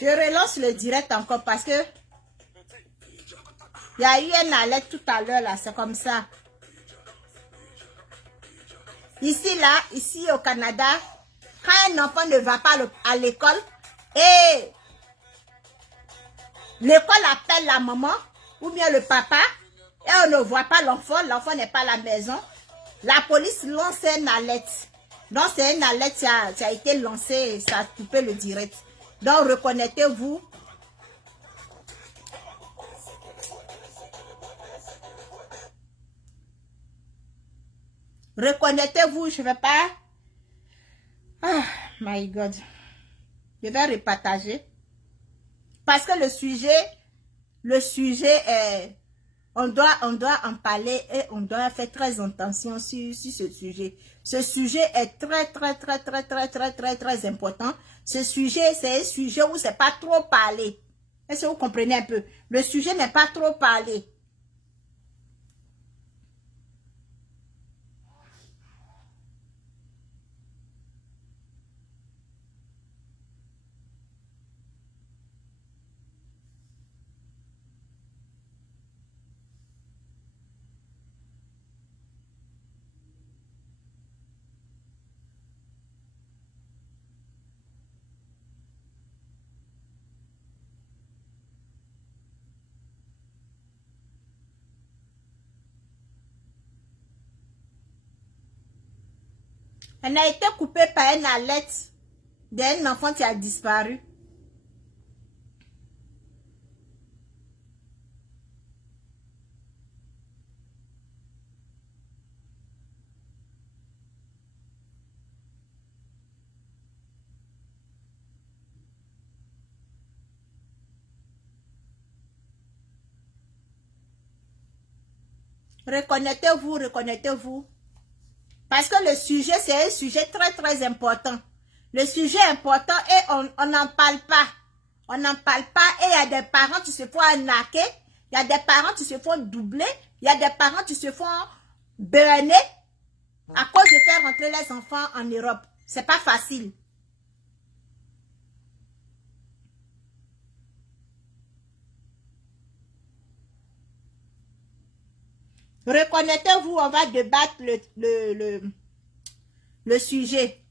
Je relance le direct encore parce que il y a eu un alerte tout à l'heure là, c'est comme ça. Ici là, ici au Canada, quand un enfant ne va pas à l'école et l'école appelle la maman ou bien le papa et on ne voit pas l'enfant, l'enfant n'est pas à la maison, la police lance une alerte. Donc c'est une alerte qui a été lancée et ça a coupé le direct. Donc reconnectez-vous. Reconnectez-vous, je ne vais pas... Ah, my God. Je vais repartager. Parce que le sujet est... On doit en parler et on doit faire très attention sur ce sujet. Ce sujet est très important. Ce sujet, c'est un sujet où c'est pas trop parlé. Est-ce que vous comprenez un peu? Le sujet n'est pas trop parlé. Elle a été coupée par une alerte d'un enfant qui a disparu. Reconnectez-vous, reconnectez-vous. Parce que le sujet, c'est un sujet très important. Le sujet est important et on n'en parle pas. On n'en parle pas et il y a des parents qui se font arnaquer. Il y a des parents qui se font doubler. Il y a des parents qui se font burner à cause de faire rentrer les enfants en Europe. C'est pas facile. Reconnectez-vous, on va débattre le sujet.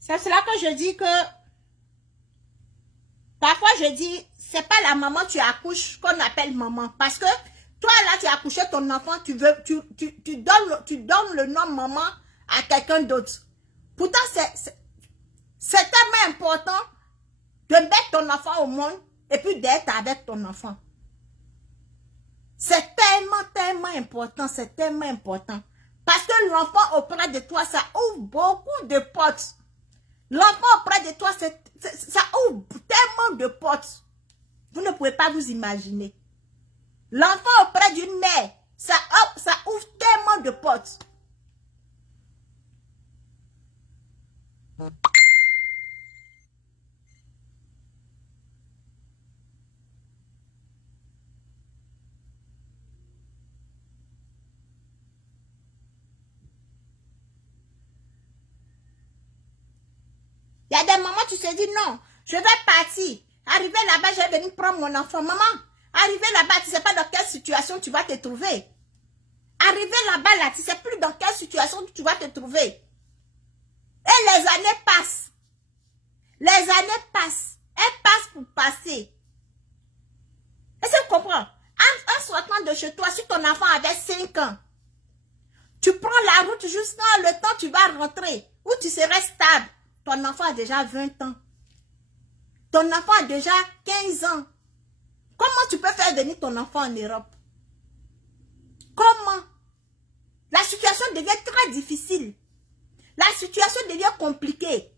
C'est cela que je dis que parfois je dis, c'est pas la maman tu accouches qu'on appelle maman. Parce que toi là tu as accouché ton enfant, tu donnes le nom maman à quelqu'un d'autre. Pourtant c'est tellement important de mettre ton enfant au monde et puis d'être avec ton enfant. C'est tellement important, c'est tellement important. Parce que l'enfant auprès de toi, ça ouvre beaucoup de portes. L'enfant auprès de toi, ça ouvre tellement de portes. Vous ne pouvez pas vous imaginer. L'enfant auprès d'une mère, ça ouvre tellement de portes. Il y a des moments tu te dis non, je vais partir. Arriver là-bas, je vais venir prendre mon enfant. Maman, arriver là-bas, tu ne sais pas dans quelle situation tu vas te trouver. Arriver là-bas, là, tu ne sais plus dans quelle situation tu vas te trouver. Et les années passent. Les années passent. Elles passent pour passer. Est-ce que tu comprends? En sortant de chez toi, si ton enfant avait 5 ans, tu prends la route jusqu'à le temps où tu vas rentrer, où tu serais stable. Ton enfant a déjà 20 ans. Ton enfant a déjà 15 ans. Comment tu peux faire venir ton enfant en Europe? Comment? La situation devient très difficile. La situation devient compliquée.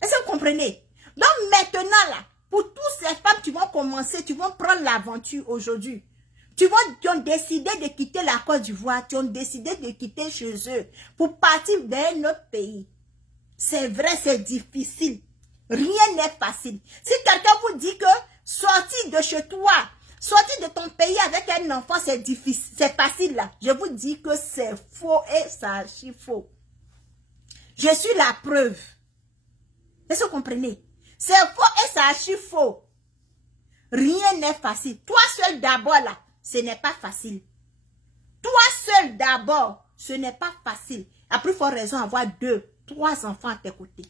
Est-ce que vous comprenez? Donc maintenant, là, pour toutes ces femmes qui vont commencer, qui vont prendre l'aventure aujourd'hui, Qui ont décidé de quitter la Côte d'Ivoire, qui ont décidé de quitter chez eux pour partir vers un autre pays. C'est vrai, c'est difficile. Rien n'est facile. Si quelqu'un vous dit que sortir de chez toi, sortir de ton pays avec un enfant, c'est difficile, c'est facile là. Je vous dis que c'est faux et c'est archi faux. Je suis la preuve. Est-ce que vous comprenez? C'est faux et c'est archi faux. Rien n'est facile. Toi seul d'abord là, ce n'est pas facile. Toi seul d'abord, ce n'est pas facile. À plus forte raison, avoir 2, 3 enfants à tes côtés.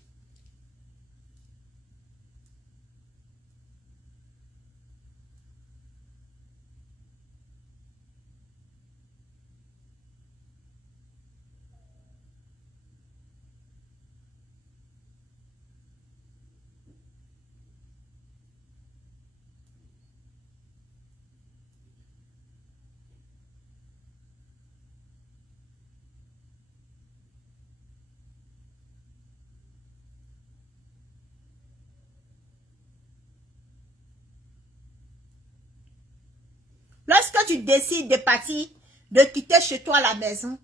Lorsque tu décides de partir, de quitter chez toi la maison,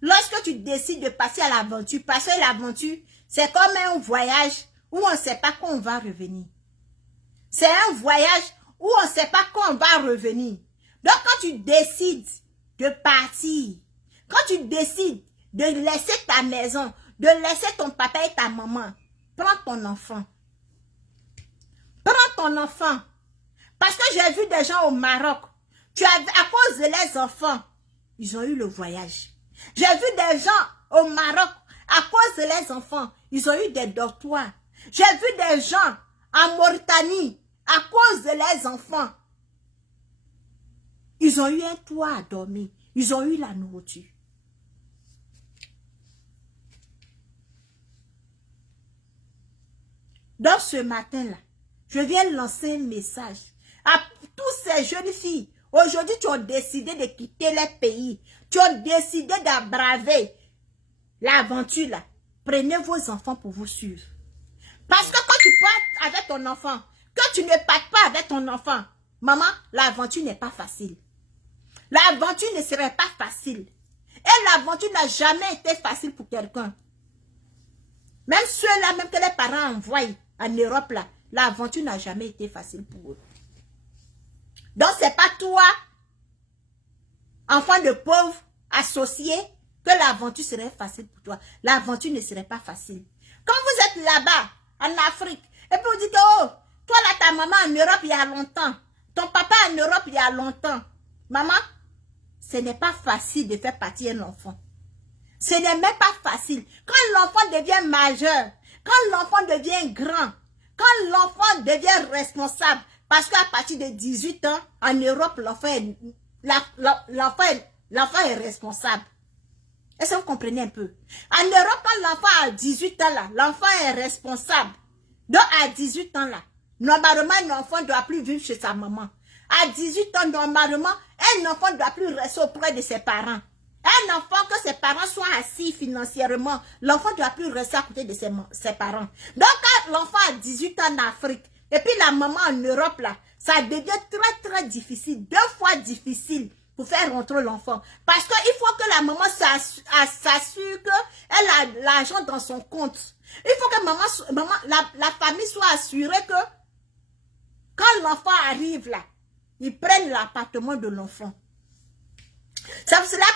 lorsque tu décides de passer à l'aventure, parce que l'aventure, c'est comme un voyage où on ne sait pas quand on va revenir. C'est un voyage où on ne sait pas quand on va revenir. Donc quand tu décides de partir, quand tu décides de laisser ta maison, de laisser ton papa et ta maman, prends ton enfant. Prends ton enfant. Parce que j'ai vu des gens au Maroc, à cause de leurs enfants, ils ont eu le voyage. J'ai vu des gens au Maroc, à cause de leurs enfants, ils ont eu des dortoirs. J'ai vu des gens en Mauritanie, à cause de leurs enfants. Ils ont eu un toit à dormir. Ils ont eu la nourriture. Donc ce matin-là, je viens lancer un message à toutes ces jeunes filles. Aujourd'hui, tu as décidé de quitter les pays. Tu as décidé d'embraver l'aventure là. Prenez vos enfants pour vous suivre. Parce que quand tu pars avec ton enfant, que tu ne partes pas avec ton enfant, maman, l'aventure n'est pas facile. L'aventure ne serait pas facile. Et l'aventure n'a jamais été facile pour quelqu'un. Même ceux-là, même que les parents envoient en Europe là, l'aventure n'a jamais été facile pour eux. Donc, c'est pas toi, enfant de pauvre, associé, que l'aventure serait facile pour toi. L'aventure ne serait pas facile. Quand vous êtes là-bas, en Afrique, et puis vous dites, oh, toi là, ta maman en Europe il y a longtemps, ton papa en Europe il y a longtemps. Maman, ce n'est pas facile de faire partir un enfant. Ce n'est même pas facile. Quand l'enfant devient majeur, quand l'enfant devient grand, quand l'enfant devient responsable, parce qu'à partir de 18 ans, en Europe, l'enfant est responsable. Est-ce que vous comprenez un peu? En Europe, quand l'enfant a 18 ans, là, l'enfant est responsable. Donc, à 18 ans, là, normalement, un enfant ne doit plus vivre chez sa maman. À 18 ans, normalement, un enfant ne doit plus rester auprès de ses parents. Un enfant, que ses parents soient assis financièrement, l'enfant ne doit plus rester à côté de ses parents. Donc, quand l'enfant a 18 ans en Afrique, et puis la maman en Europe, là, ça devient très, très difficile, 2 fois difficile pour faire rentrer l'enfant. Parce qu'il faut que la maman s'assure qu'elle a l'argent dans son compte. Il faut que la famille soit assurée que quand l'enfant arrive là, ils prennent l'appartement de l'enfant. C'est pour cela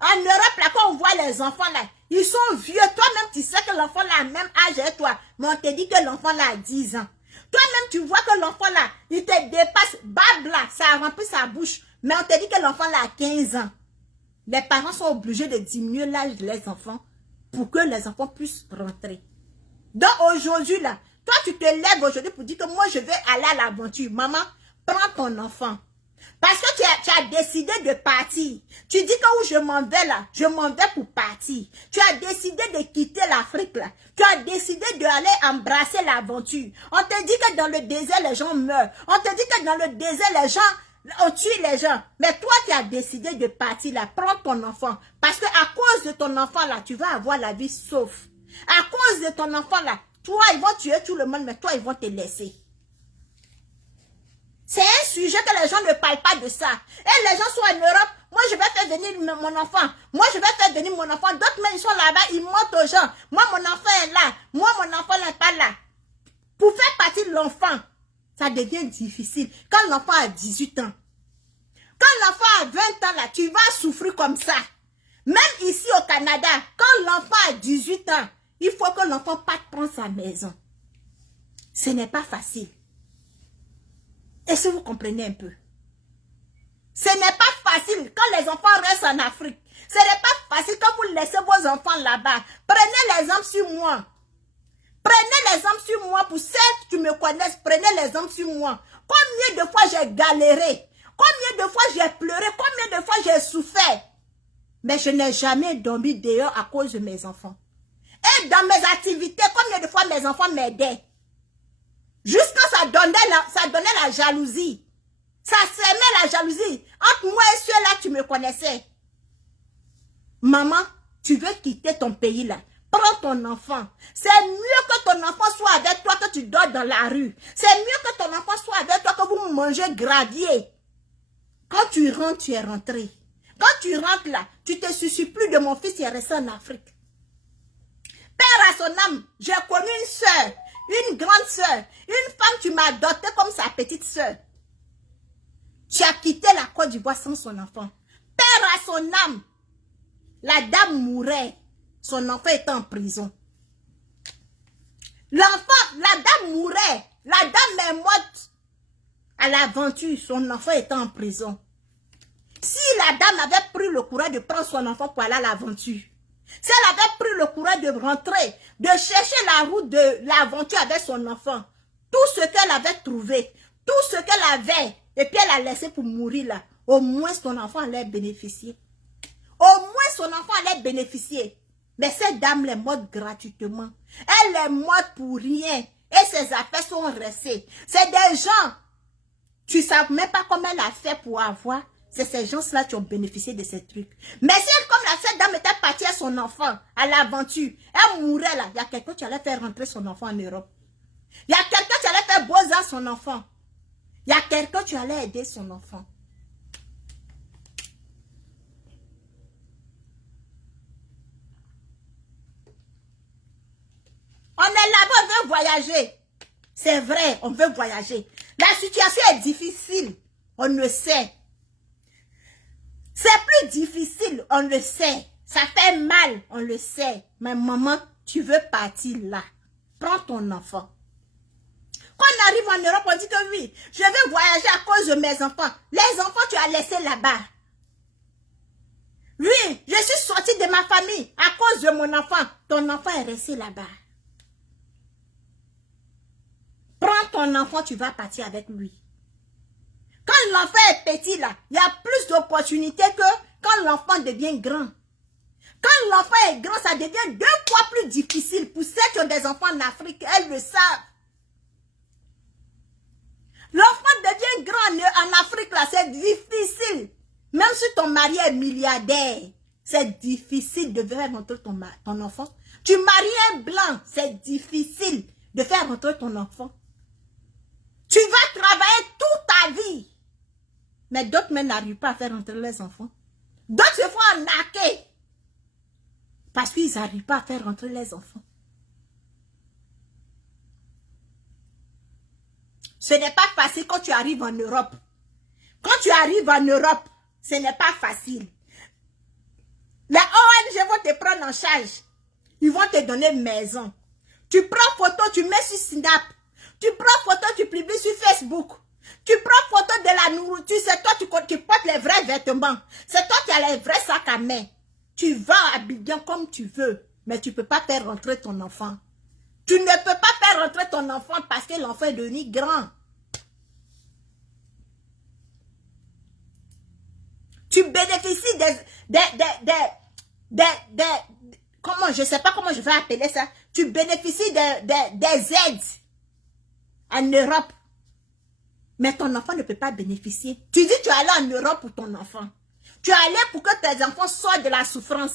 qu'en Europe, là, quand on voit les enfants là, ils sont vieux. Toi-même, tu sais que l'enfant là a le même âge que toi. Mais on te dit que l'enfant là a 10 ans. Toi-même, tu vois que l'enfant là, il te dépasse. Bab là, ça a rempli sa bouche. Mais on te dit que l'enfant là a 15 ans. Les parents sont obligés de diminuer l'âge des enfants pour que les enfants puissent rentrer. Donc aujourd'hui là, toi tu te lèves aujourd'hui pour dire que moi je vais aller à l'aventure. Maman, prends ton enfant. Parce que tu as décidé de partir. Tu dis que où je m'en vais là, je m'en vais pour partir. Tu as décidé de quitter l'Afrique là. Tu as décidé d'aller embrasser l'aventure. On te dit que dans le désert, les gens meurent. On te dit que dans le désert, les gens, on tue les gens. Mais toi, tu as décidé de partir là. Prends ton enfant. Parce que à cause de ton enfant là, tu vas avoir la vie sauf. À cause de ton enfant là, toi, ils vont tuer tout le monde, mais toi, ils vont te laisser. C'est un sujet que les gens ne parlent pas de ça. Et les gens sont en Europe. Moi, je vais faire venir mon enfant. Moi, je vais faire venir mon enfant. D'autres, mais ils sont là-bas, ils montent aux gens. Moi, mon enfant est là. Moi, mon enfant n'est pas là. Pour faire partie de l'enfant, ça devient difficile. Quand l'enfant a 18 ans, quand l'enfant a 20 ans, là, tu vas souffrir comme ça. Même ici au Canada, quand l'enfant a 18 ans, il faut que l'enfant parte prendre sa maison. Ce n'est pas facile. Est-ce que vous comprenez un peu? Ce n'est pas facile quand les enfants restent en Afrique. Ce n'est pas facile quand vous laissez vos enfants là-bas. Prenez l'exemple sur moi. Prenez l'exemple sur moi. Pour ceux qui me connaissent, prenez l'exemple sur moi. Combien de fois j'ai galéré? Combien de fois j'ai pleuré? Combien de fois j'ai souffert? Mais je n'ai jamais dormi dehors à cause de mes enfants. Et dans mes activités, combien de fois mes enfants m'aidaient? Jusqu'à ça donnait la jalousie. Ça s'aimait la jalousie. Entre moi et ceux-là, tu me connaissais. Maman, tu veux quitter ton pays là. Prends ton enfant. C'est mieux que ton enfant soit avec toi que tu dors dans la rue. C'est mieux que ton enfant soit avec toi que vous mangez gravier. Quand tu rentres, tu es rentré. Quand tu rentres là, tu te soucies plus de mon fils qui est resté en Afrique. Père à son âme, j'ai connu une soeur, une grande soeur, une femme, tu m'as adoptée comme sa petite soeur. Tu as quitté la Côte d'Ivoire sans son enfant. Père à son âme, la dame mourait, son enfant était en prison. L'enfant, la dame mourait, la dame est morte à l'aventure, son enfant était en prison. Si la dame avait pris le courage de prendre son enfant pour aller à l'aventure, si elle avait pris le courage de rentrer, de chercher la route de l'aventure avec son enfant, tout ce qu'elle avait trouvé, tout ce qu'elle avait, et puis elle a laissé pour mourir là, au moins son enfant allait bénéficier. Au moins son enfant allait bénéficier. Mais cette dame est morte gratuitement. Elle est morte pour rien. Et ses affaires sont restées. C'est des gens, tu ne sais même pas comment elle a fait pour avoir. C'est ces gens-là qui ont bénéficié de ces trucs. Mais si elle, comme cette dame était partie à son enfant, à l'aventure, elle mourait là, il y a quelqu'un qui allait faire rentrer son enfant en Europe. Il y a quelqu'un qui allait faire beaux à son enfant. Il y a quelqu'un qui allait aider son enfant. On est là-bas, on veut voyager. C'est vrai, on veut voyager. La situation est difficile, on le sait. C'est plus difficile, on le sait. Ça fait mal, on le sait. Mais maman, tu veux partir là. Prends ton enfant. Quand on arrive en Europe, on dit que oui, je vais voyager à cause de mes enfants. Les enfants, tu as laissé là-bas. Oui, je suis sortie de ma famille à cause de mon enfant. Ton enfant est resté là-bas. Prends ton enfant, tu vas partir avec lui. Quand l'enfant est petit là, il y a plus d'opportunités que quand l'enfant devient grand. Quand l'enfant est grand, ça devient 2 fois plus difficile. Pour ceux qui ont des enfants en Afrique, elles le savent. L'enfant devient grand en Afrique là, c'est difficile. Même si ton mari est milliardaire, c'est difficile de faire rentrer ton enfant. Tu maries un blanc, c'est difficile de faire rentrer ton enfant. Tu vas travailler toute ta vie. Mais d'autres même n'arrivent pas à faire rentrer les enfants. D'autres se font arnaquer. Parce qu'ils n'arrivent pas à faire rentrer les enfants. Ce n'est pas facile quand tu arrives en Europe. Quand tu arrives en Europe, ce n'est pas facile. Les ONG vont te prendre en charge. Ils vont te donner une maison. Tu prends photo, tu mets sur Snap. Tu prends photo, tu publies sur Facebook. Tu prends photo de la nourriture. C'est toi qui portes les vrais vêtements. C'est toi qui as les vrais sacs à main. Tu vas habiller comme tu veux. Mais tu ne peux pas faire rentrer ton enfant. Tu ne peux pas faire rentrer ton enfant parce que l'enfant est devenu grand. Tu bénéficies comment, je ne sais pas comment je vais appeler ça. Tu bénéficies des aides en Europe. Mais ton enfant ne peut pas bénéficier. Tu dis tu es allé en Europe pour ton enfant. Tu es allé pour que tes enfants sortent de la souffrance.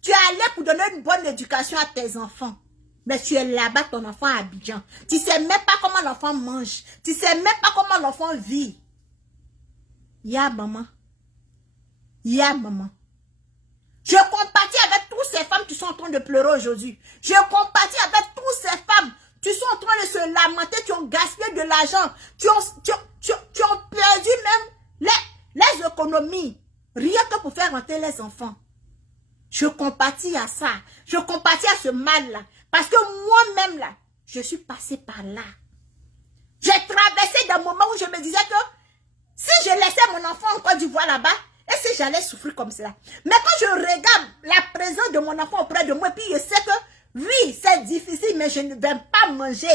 Tu es allé pour donner une bonne éducation à tes enfants. Mais tu es là-bas, ton enfant à Abidjan. Tu ne sais même pas comment l'enfant mange. Tu ne sais même pas comment l'enfant vit. Ya maman. Ya maman. Je compatis avec toutes ces femmes qui sont en train de pleurer aujourd'hui. Je compatis avec toutes ces femmes qui sont en train de se lamenter, qui ont gaspillé de l'argent, qui ont perdu même les économies, rien que pour faire rentrer les enfants. Je compatis à ça. Je compatis à ce mal-là. Parce que moi-même, là, je suis passée par là. J'ai traversé des moments où je me disais que si je laissais mon enfant en Côte d'Ivoire là-bas, et si j'allais souffrir comme cela. Mais quand je regarde la présence de mon enfant auprès de moi, puis je sais que oui, c'est difficile, mais je ne vais pas manger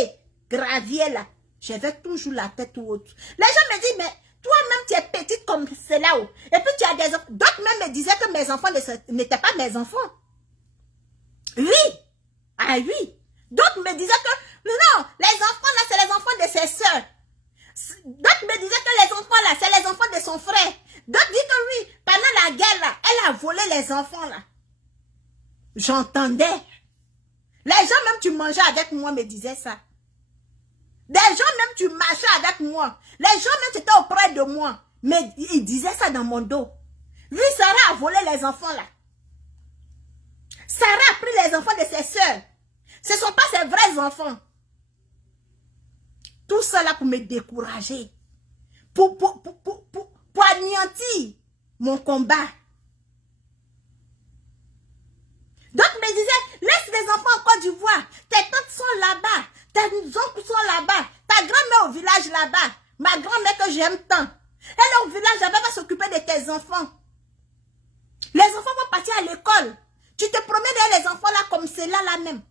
gravier là. Je vais toujours la tête haute. Les gens me disent, mais toi-même, tu es petite comme cela. Et puis tu as des enfants. D'autres même me disaient que mes enfants n'étaient pas mes enfants. Oui. Ah oui. D'autres me disaient que non, les enfants là, c'est les enfants de ses soeurs. D'autres me disaient que les enfants là, c'est les enfants de son frère. D'autres disent que oui, pendant la guerre là, elle a volé les enfants là. J'entendais. Les gens même tu mangeais avec moi me disaient ça. Des gens même tu marchais avec moi. Les gens même tu étais auprès de moi. Mais ils disaient ça dans mon dos. Oui, Sarah a volé les enfants là. Sarah a pris les enfants de ses soeurs. Ce ne sont pas ses vrais enfants. Tout ça là pour me décourager. Pour anéantir mon combat. D'autres me disaient, laisse les enfants en Côte d'Ivoire. Tes tantes sont là-bas. Tes oncles sont là-bas. Ta grand-mère au village là-bas. Ma grand-mère que j'aime tant. Elle est au village là-bas, va s'occuper de tes enfants. Les enfants vont partir à l'école. Tu te promènes derrière les enfants là comme cela là même.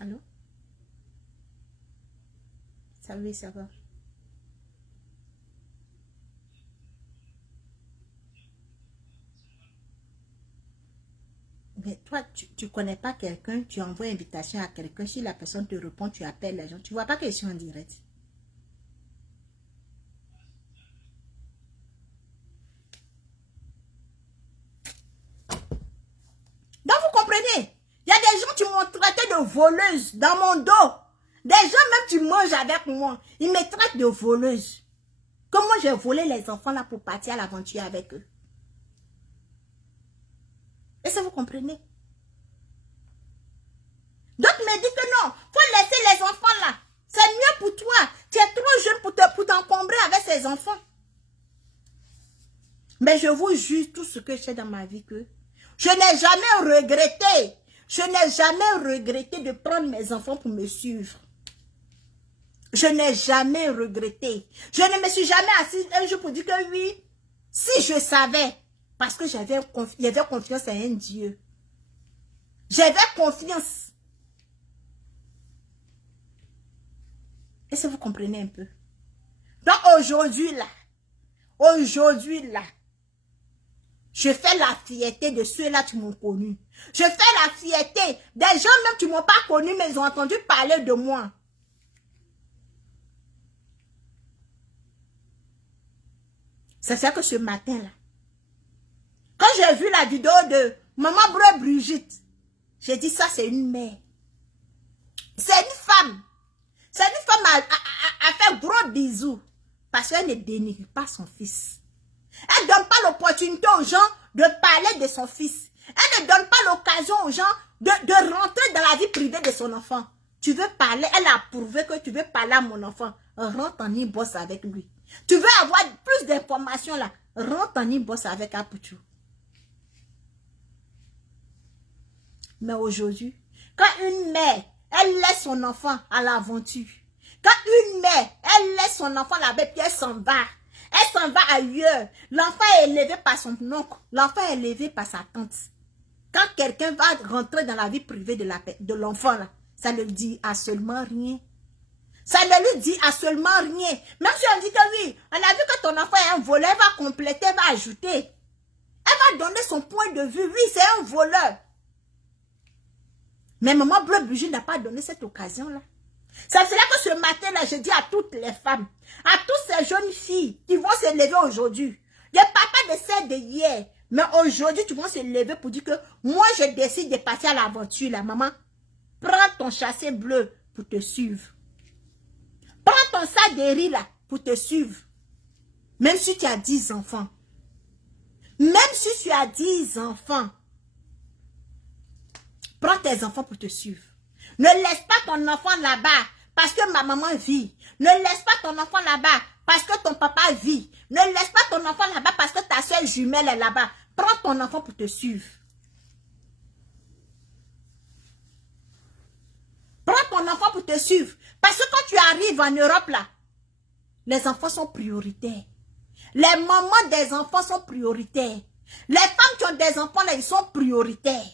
Allô? Salut, ça va? Mais toi, tu ne connais pas quelqu'un, tu envoies invitation à quelqu'un, si la personne te répond, tu appelles les gens, tu ne vois pas qu'ils sont en direct. Donc vous comprenez? Il y a des gens qui m'ont traité de voleuse dans mon dos. Des gens même qui mangent avec moi, ils me traitent de voleuse. Comment j'ai volé les enfants là pour partir à l'aventure avec eux? Est-ce que vous comprenez? D'autres me disent que non, faut laisser les enfants là. C'est mieux pour toi. Tu es trop jeune pour t'encombrer avec ces enfants. Mais je vous jure tout ce que j'ai dans ma vie que je n'ai jamais regretté. Je n'ai jamais regretté de prendre mes enfants pour me suivre. Je n'ai jamais regretté. Je ne me suis jamais assise un jour pour dire que oui, si je savais, parce que j'avais confiance en un Dieu. J'avais confiance. Est-ce que vous comprenez un peu? Donc aujourd'hui là, je fais la fierté de ceux-là qui m'ont connu. Je fais la fierté des gens même qui ne m'ont pas connu, mais ils ont entendu parler de moi. C'est ça que ce matin-là, quand j'ai vu la vidéo de Maman Breu Brigitte, j'ai dit ça c'est une mère. C'est une femme. C'est une femme à faire gros bisous. Parce qu'elle ne dénigre pas son fils. Elle ne donne pas l'opportunité aux gens de parler de son fils. Elle ne donne pas l'occasion aux gens de rentrer dans la vie privée de son enfant. Tu veux parler, elle a prouvé que tu veux parler à mon enfant. Rentre en inbox avec lui. Tu veux avoir plus d'informations là. Rentre en inbox avec Apoutou. Mais aujourd'hui, quand une mère, elle laisse son enfant à l'aventure. Quand une mère, elle laisse son enfant là-bas puis elle s'en va. Elle s'en va ailleurs. L'enfant est élevé par son oncle. L'enfant est élevé par sa tante. Quand quelqu'un va rentrer dans la vie privée de l'enfant là, ça ne lui dit absolument rien. Ça ne lui dit absolument rien. Même si on dit que oui, on a vu que ton enfant est un voleur, elle va compléter, elle va ajouter. Elle va donner son point de vue. Oui, c'est un voleur. Mais Maman Breu Brigitte n'a pas donné cette occasion-là. C'est cela que ce matin-là, je dis à toutes les femmes, à toutes ces jeunes filles qui vont s'élever aujourd'hui, des papas de celle de hier. Mais aujourd'hui, tu vas se lever pour dire que moi, je décide de partir à l'aventure, là, maman. Prends ton chassé bleu pour te suivre. Prends ton sac de riz, là, pour te suivre. Même si tu as 10 enfants. Même si tu as 10 enfants. Prends tes enfants pour te suivre. Ne laisse pas ton enfant là-bas parce que ma maman vit. Ne laisse pas ton enfant là-bas parce que ton papa vit. Ne laisse pas ton enfant là-bas parce que ta soeur jumelle est là-bas. Prends ton enfant pour te suivre. Prends ton enfant pour te suivre. Parce que quand tu arrives en Europe là, les enfants sont prioritaires. Les mamans des enfants sont prioritaires. Les femmes qui ont des enfants là, ils sont prioritaires.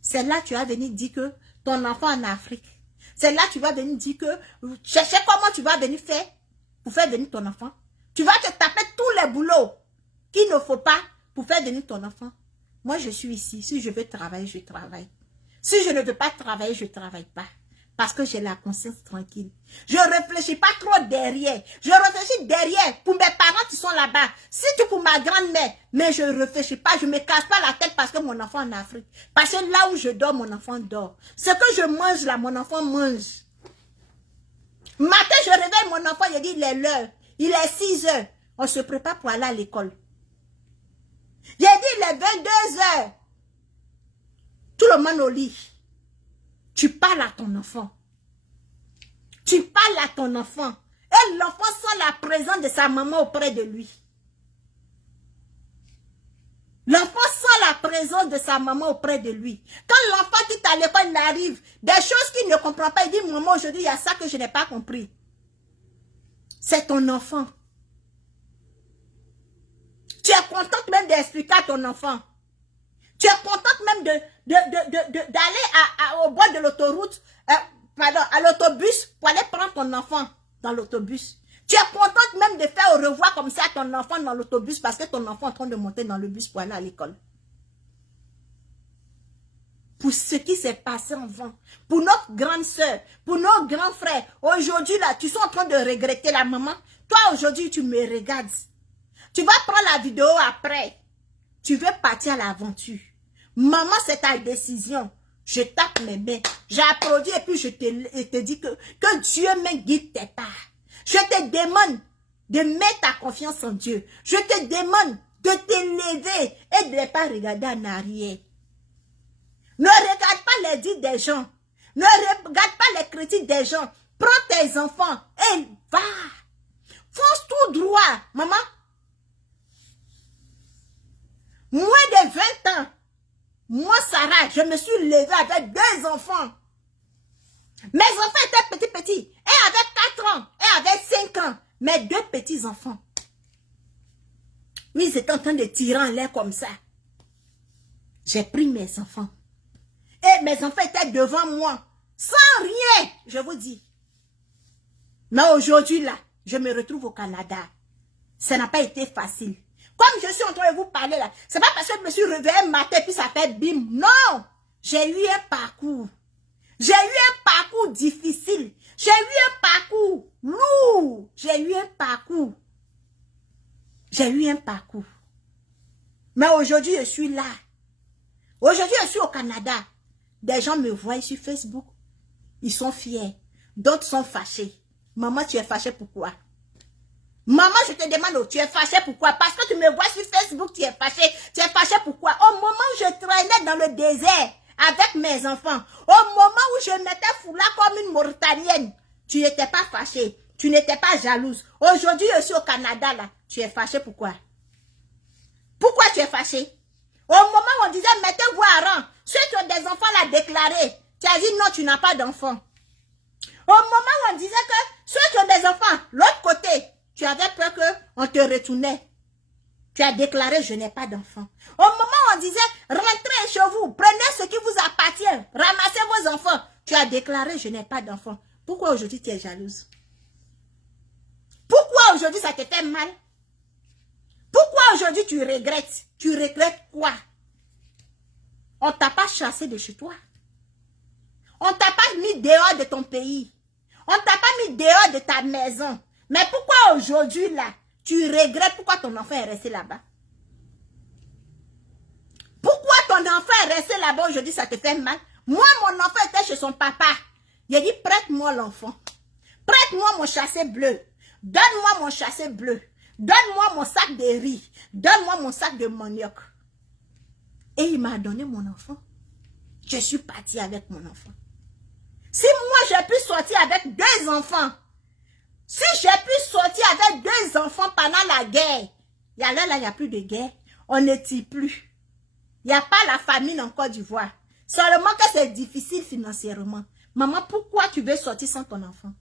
C'est là que tu vas venir dire que ton enfant en Afrique. C'est là que tu vas venir dire que chercher comment tu vas venir faire pour faire venir ton enfant. Tu vas te taper tous les boulots qu'il ne faut pas pour faire venir ton enfant. Moi, je suis ici. Si je veux travailler, je travaille. Si je ne veux pas travailler, je ne travaille pas. Parce que j'ai la conscience tranquille. Je ne réfléchis pas trop derrière. Je réfléchis derrière pour mes parents qui sont là-bas. Si tu pour ma grand-mère. Mais je ne réfléchis pas. Je ne me casse pas la tête parce que mon enfant est en Afrique. Parce que là où je dors, mon enfant dort. Ce que je mange là, mon enfant mange. Matin, je réveille mon enfant. Je dis, il est l'heure. Il est 6 heures. On se prépare pour aller à l'école. J'ai dit, il est 22 heures. Tout le monde au lit. Tu parles à ton enfant. Tu parles à ton enfant. Et l'enfant sent la présence de sa maman auprès de lui. L'enfant sent la présence de sa maman auprès de lui. Quand l'enfant quitte à l'école, il arrive, des choses qu'il ne comprend pas, il dit, maman, aujourd'hui, il y a ça que je n'ai pas compris. C'est ton enfant. Tu es contente même d'expliquer à ton enfant. Tu es contente même d'aller au bord de l'autoroute, à l'autobus, pour aller prendre ton enfant dans l'autobus. Tu es contente même de faire au revoir comme ça à ton enfant dans l'autobus parce que ton enfant est en train de monter dans le bus pour aller à l'école. Pour ce qui s'est passé avant, pour notre grande soeur, pour nos grands frères, aujourd'hui là, tu es en train de regretter la maman. Toi aujourd'hui, tu me regardes. Tu vas prendre la vidéo après. Tu veux partir à l'aventure. Maman, c'est ta décision. Je tape mes mains. J'applaudis et puis je te dis que Dieu me guide tes pas. Je te demande de mettre ta confiance en Dieu. Je te demande de t'élever et de ne pas regarder en arrière. Ne regarde pas les dits des gens. Ne regarde pas les critiques des gens. Prends tes enfants et va. Fonce tout droit, maman. Moins de 20 ans. Moi, Sarah, je me suis levée avec 2 enfants. Mes enfants étaient petits. Elle avait 4 ans. Elle avait 5 ans. Mes 2 petits-enfants. Oui, ils étaient en train de tirer en l'air comme ça. J'ai pris mes enfants. Et mes enfants étaient devant moi. Sans rien, je vous dis. Mais aujourd'hui, là, je me retrouve au Canada. Ça n'a pas été facile. Comme je suis en train de vous parler là, c'est pas parce que je me suis réveillée un matin et puis ça fait bim. Non! J'ai eu un parcours. J'ai eu un parcours difficile. J'ai eu un parcours lourd. J'ai eu un parcours. J'ai eu un parcours. Mais aujourd'hui, je suis là. Aujourd'hui, je suis au Canada. Des gens me voient sur Facebook. Ils sont fiers. D'autres sont fâchés. Maman, tu es fâchée pourquoi? Maman, je te demande, tu es fâchée pourquoi? Parce que tu me vois sur Facebook, tu es fâchée. Tu es fâchée pourquoi? Au moment où je traînais dans le désert avec mes enfants, au moment où je m'étais foulée comme une Mauritanienne, tu n'étais pas fâchée. Tu n'étais pas jalouse. Aujourd'hui, je suis au Canada, là. Tu es fâchée pourquoi? Pourquoi tu es fâchée? Au moment où on disait, mettez-vous à rang. Ceux qui ont des enfants l'ont déclaré. Tu as dit, non, tu n'as pas d'enfants. Au moment où on disait que ceux qui ont des enfants, l'autre côté, tu avais peur qu'on te retournait. Tu as déclaré, je n'ai pas d'enfant. Au moment où on disait, rentrez chez vous, prenez ce qui vous appartient, ramassez vos enfants. Tu as déclaré, je n'ai pas d'enfant. Pourquoi aujourd'hui tu es jalouse? Pourquoi aujourd'hui ça te fait mal? Pourquoi aujourd'hui tu regrettes? Tu regrettes quoi? On ne t'a pas chassé de chez toi. On ne t'a pas mis dehors de ton pays. On ne t'a pas mis dehors de ta maison. Mais pourquoi aujourd'hui là, tu regrettes pourquoi ton enfant est resté là-bas. Pourquoi ton enfant est resté là-bas aujourd'hui, ça te fait mal? Moi, mon enfant était chez son papa. Il a dit, prête-moi l'enfant. Prête-moi mon chassé bleu. Donne-moi mon chassé bleu. Donne-moi mon sac de riz. Donne-moi mon sac de manioc. Et il m'a donné mon enfant. Je suis partie avec mon enfant. Si moi, j'ai pu sortir avec 2 enfants, si j'ai pu sortir avec 2 enfants pendant la guerre, il n'y a plus de guerre. On ne tire plus. Il n'y a pas la famine en Côte d'Ivoire. Seulement que c'est difficile financièrement. Maman, pourquoi tu veux sortir sans ton enfant?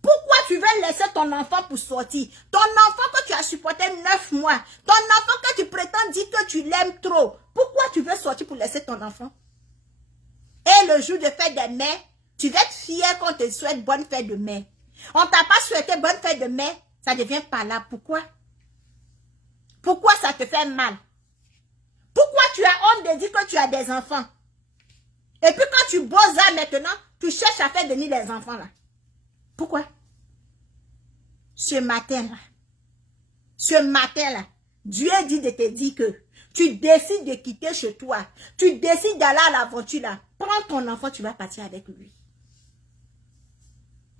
Pourquoi tu veux laisser ton enfant pour sortir? Ton enfant que tu as supporté 9 mois. Ton enfant que tu prétends dire que tu l'aimes trop. Pourquoi tu veux sortir pour laisser ton enfant? Et le jour de fête des mères, tu vas être fier qu'on te souhaite bonne fête de mère. On t'a pas souhaité bonne fête de mère, ça devient pas là. Pourquoi? Pourquoi ça te fait mal? Pourquoi tu as honte de dire que tu as des enfants? Et puis quand tu bosses là maintenant, tu cherches à faire venir les enfants là. Pourquoi? Ce matin-là, Dieu dit de te dire que tu décides de quitter chez toi. Tu décides d'aller à l'aventure là. Prends ton enfant, tu vas partir avec lui.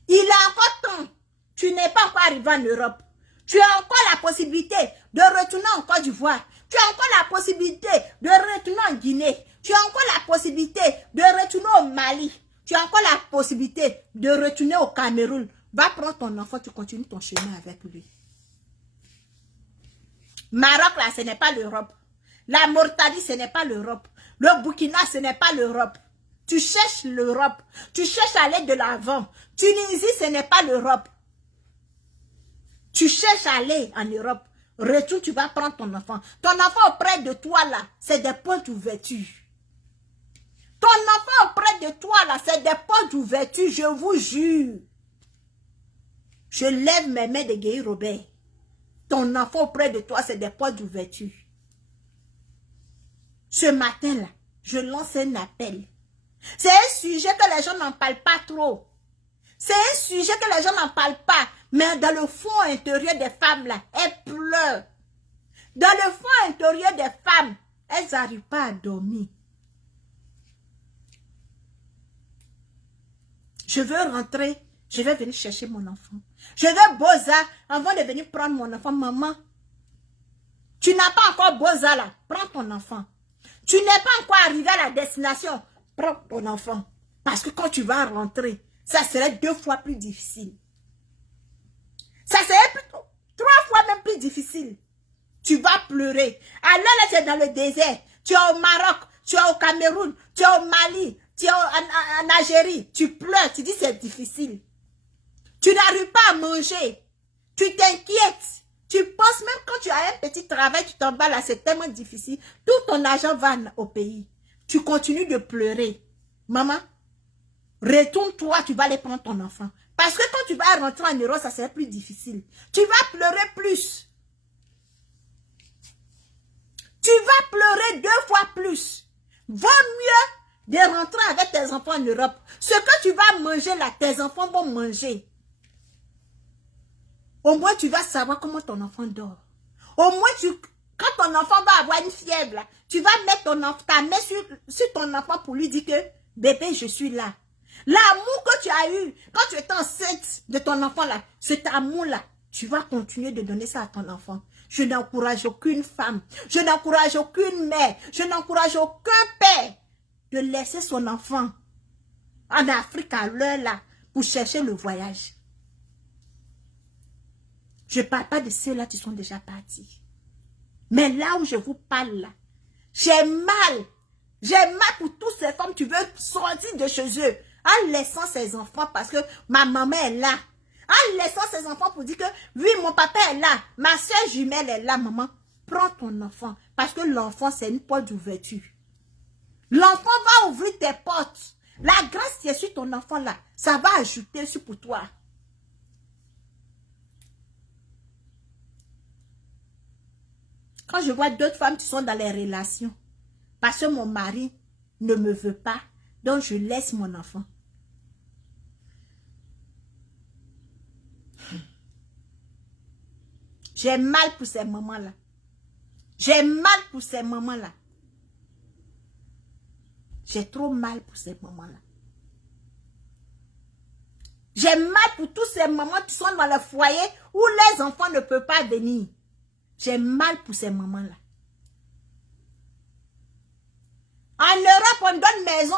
Il a encore temps. Tu n'es pas encore arrivé en Europe. Tu as encore la possibilité de retourner en Côte d'Ivoire. Tu as encore la possibilité de retourner en Guinée. Tu as encore la possibilité de retourner au Mali. Tu as encore la possibilité de retourner au Cameroun. Va prendre ton enfant, tu continues ton chemin avec lui. Maroc, là, ce n'est pas l'Europe. La Mauritanie, ce n'est pas l'Europe. Le Burkina, ce n'est pas l'Europe. Tu cherches l'Europe. Tu cherches à aller de l'avant. Tunisie, ce n'est pas l'Europe. Tu cherches à aller en Europe. Retour, tu vas prendre ton enfant. Ton enfant auprès de toi, là, c'est des points d'ouverture. Ton enfant auprès de toi, là, c'est des points d'ouverture, je vous jure. Je lève mes mains de Guy Robert. Ton enfant auprès de toi, c'est des points d'ouverture. Ce matin-là, je lance un appel. C'est un sujet que les gens n'en parlent pas trop. C'est un sujet que les gens n'en parlent pas. Mais dans le fond intérieur des femmes, là, elles pleurent. Dans le fond intérieur des femmes, elles n'arrivent pas à dormir. Je veux rentrer, je vais venir chercher mon enfant. Je vais Boza avant de venir prendre mon enfant. Maman, tu n'as pas encore Boza là, prends ton enfant. Tu n'es pas encore arrivé à la destination, prends ton enfant. Parce que quand tu vas rentrer, ça serait 2 fois plus difficile. Ça serait plutôt 3 fois même plus difficile. Tu vas pleurer. Alors là, tu es dans le désert. Tu es au Maroc, tu es au Cameroun, tu es au Mali, tu es en Algérie. Tu pleures, tu dis c'est difficile. Tu n'arrives pas à manger. Tu t'inquiètes. Tu penses même quand tu as un petit travail, tu t'en vas là, c'est tellement difficile. Tout ton argent va au pays. Tu continues de pleurer. Maman, retourne-toi, tu vas aller prendre ton enfant. Parce que quand tu vas rentrer en Europe, ça sera plus difficile. Tu vas pleurer plus. Tu vas pleurer 2 fois plus. Vaut mieux de rentrer avec tes enfants en Europe. Ce que tu vas manger là, tes enfants vont manger. Au moins, tu vas savoir comment ton enfant dort. Au moins, quand ton enfant va avoir une fièvre, là, tu vas mettre ta main sur ton enfant pour lui dire que, bébé, je suis là. L'amour que tu as eu quand tu étais enceinte de ton enfant là, cet amour-là, tu vas continuer de donner ça à ton enfant. Je n'encourage aucune femme, je n'encourage aucune mère, je n'encourage aucun père de laisser son enfant en Afrique à l'heure là pour chercher le voyage. Je ne parle pas de ceux-là qui sont déjà partis. Mais là où je vous parle là, j'ai mal. J'ai mal pour toutes ces femmes qui veulent sortir de chez eux en laissant ses enfants parce que ma maman est là. En laissant ses enfants pour dire que oui, mon papa est là, ma soeur jumelle est là, maman. Prends ton enfant parce que l'enfant, c'est une porte d'ouverture. L'enfant va ouvrir tes portes. La grâce qui est sur ton enfant là, ça va ajouter sur pour toi. Quand je vois d'autres femmes qui sont dans les relations, parce que mon mari ne me veut pas, donc je laisse mon enfant. J'ai mal pour ces mamans-là. J'ai mal pour ces mamans-là. J'ai trop mal pour ces mamans-là. J'ai mal pour tous ces mamans qui sont dans le foyer où les enfants ne peuvent pas venir. J'ai mal pour ces mamans-là. En Europe, on donne maison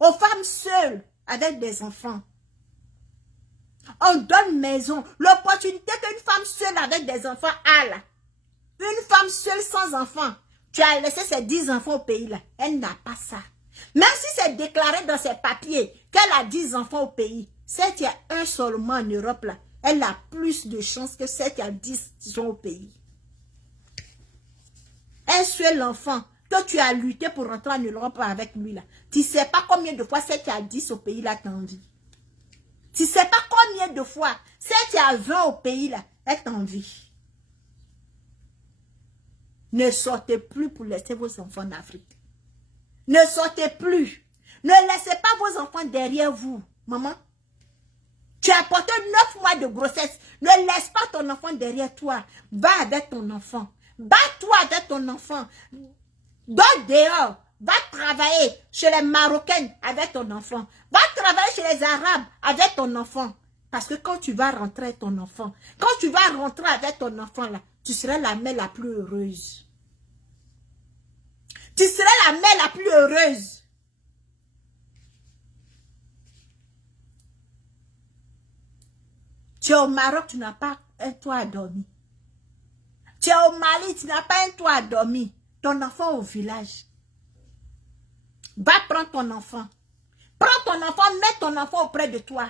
aux femmes seules avec des enfants. On donne maison, l'opportunité qu'une femme seule avec des enfants a là. Une femme seule sans enfants, tu as laissé ses 10 enfants au pays là. Elle n'a pas ça. Même si c'est déclaré dans ses papiers qu'elle a 10 enfants au pays, celle qui a un seulement en Europe là, elle a plus de chances que celle qui a 10 sont au pays. Un seul enfant que tu as lutté pour rentrer en Europe avec lui là, tu ne sais pas combien de fois celle qui a 10 au pays là t'envie. Tu ne sais pas combien de fois celle qui a 20 au pays là, elle t'envie. Ne sortez plus pour laisser vos enfants en Afrique. Ne sortez plus. Ne laissez pas vos enfants derrière vous. Maman, tu as porté 9 mois de grossesse. Ne laisse pas ton enfant derrière toi. Va avec ton enfant. Bats-toi avec ton enfant. Dors dehors. Va travailler chez les Marocains avec ton enfant. Va travailler chez les Arabes avec ton enfant. Parce que quand tu vas rentrer avec ton enfant, quand tu vas rentrer avec ton enfant là, tu seras la mère la plus heureuse. Tu seras la mère la plus heureuse. Tu es au Maroc, tu n'as pas un toit à dormir. Tu es au Mali, tu n'as pas un toit à dormir. Ton enfant au village. Va prendre ton enfant. Prends ton enfant, mets ton enfant auprès de toi.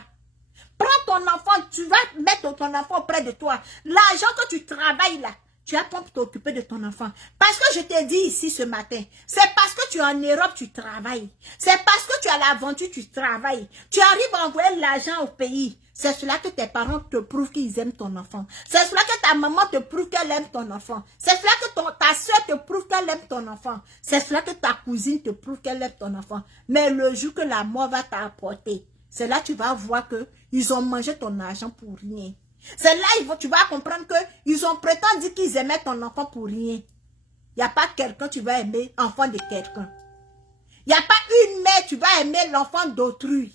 Prends ton enfant, tu vas mettre ton enfant auprès de toi. L'argent que tu travailles là, tu as pour t'occuper de ton enfant. Parce que je t'ai dit ici ce matin, c'est parce que tu es en Europe, tu travailles. C'est parce que tu as l'aventure, tu travailles. Tu arrives à envoyer l'argent au pays. C'est cela que tes parents te prouvent qu'ils aiment ton enfant. C'est cela que ta maman te prouve qu'elle aime ton enfant. C'est cela que ta soeur te prouve qu'elle aime ton enfant. C'est cela que ta cousine te prouve qu'elle aime ton enfant. Mais le jour que la mort va t'apporter, c'est là que tu vas voir qu'ils ont mangé ton argent pour rien. C'est là tu vas comprendre qu'ils ont prétendu qu'ils aimaient ton enfant pour rien. Il n'y a pas quelqu'un tu vas aimer, enfant de quelqu'un. Il n'y a pas une mère tu vas aimer l'enfant d'autrui.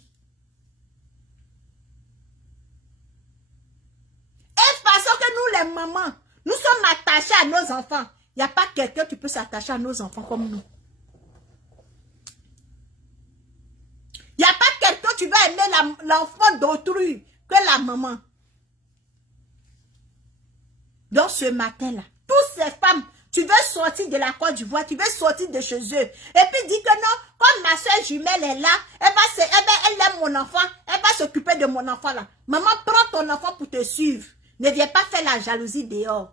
Et parce que nous les mamans, nous sommes attachés à nos enfants. Il n'y a pas quelqu'un qui peut s'attacher à nos enfants comme nous. Il n'y a pas quelqu'un tu vas aimer l'enfant d'autrui que la maman. Donc ce matin-là, toutes ces femmes, tu veux sortir de la Côte d'Ivoire, tu veux sortir de chez eux. Et puis dis que non, comme ma soeur jumelle est là, elle aime mon enfant, elle va s'occuper de mon enfant là. Maman, prends ton enfant pour te suivre. Ne viens pas faire la jalousie dehors.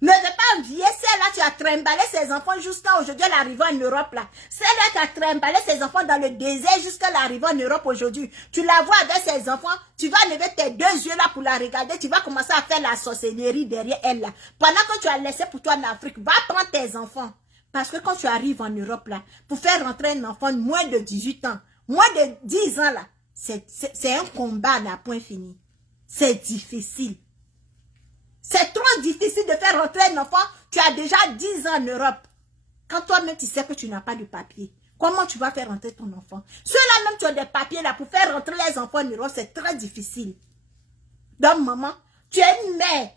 Ne viens pas envier celle-là, tu as trimballé ses enfants jusqu'à aujourd'hui, elle arrive en Europe là. Celle-là qui a trimballé ses enfants dans le désert jusqu'à l'arrivée en Europe aujourd'hui. Tu la vois avec ses enfants, tu vas lever tes 2 yeux là pour la regarder, tu vas commencer à faire la sorcellerie derrière elle là. Pendant que tu as laissé pour toi en Afrique, va prendre tes enfants. Parce que quand tu arrives en Europe là, pour faire rentrer un enfant de moins de 18 ans, moins de 10 ans là, c'est un combat à point fini. C'est difficile. C'est trop difficile de faire rentrer un enfant. Tu as déjà 10 ans en Europe. Quand toi-même, tu sais que tu n'as pas de papier, comment tu vas faire rentrer ton enfant? Ceux-là même, tu as des papiers là pour faire rentrer les enfants en Europe, c'est très difficile. Donc, maman, tu es une mère.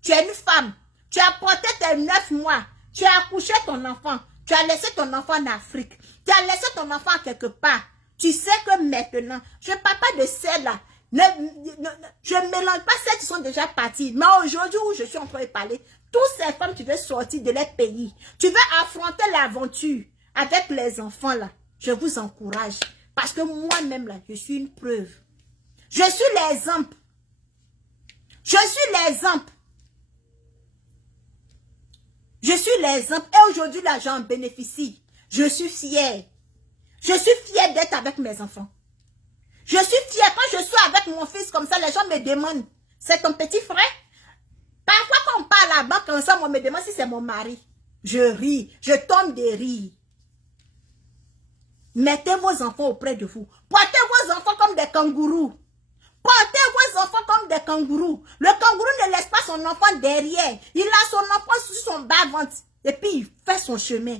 Tu es une femme. Tu as porté tes 9 mois. Tu as accouché ton enfant. Tu as laissé ton enfant en Afrique. Tu as laissé ton enfant quelque part. Tu sais que maintenant, je ne parle pas de celle-là. Je ne mélange pas celles qui sont déjà parties. Mais aujourd'hui où je suis en train de parler, toutes ces femmes qui veulent sortir de leur pays, tu veux affronter l'aventure avec les enfants là, je vous encourage. Parce que moi-même là, je suis une preuve. Je suis l'exemple. Je suis l'exemple. Je suis l'exemple. Et aujourd'hui là, j'en bénéficie. Je suis fière. Je suis fière d'être avec mes enfants. Je suis fière quand je suis avec mon fils comme ça, les gens me demandent, c'est ton petit frère? Parfois quand on parle à la banque comme ça, on me demande si c'est mon mari. Je ris, je tombe de rire. Mettez vos enfants auprès de vous. Portez vos enfants comme des kangourous. Portez vos enfants comme comme des kangourous. Le kangourou ne laisse pas son enfant derrière. Il a son enfant sur son bas-ventre. Et puis, il fait son chemin.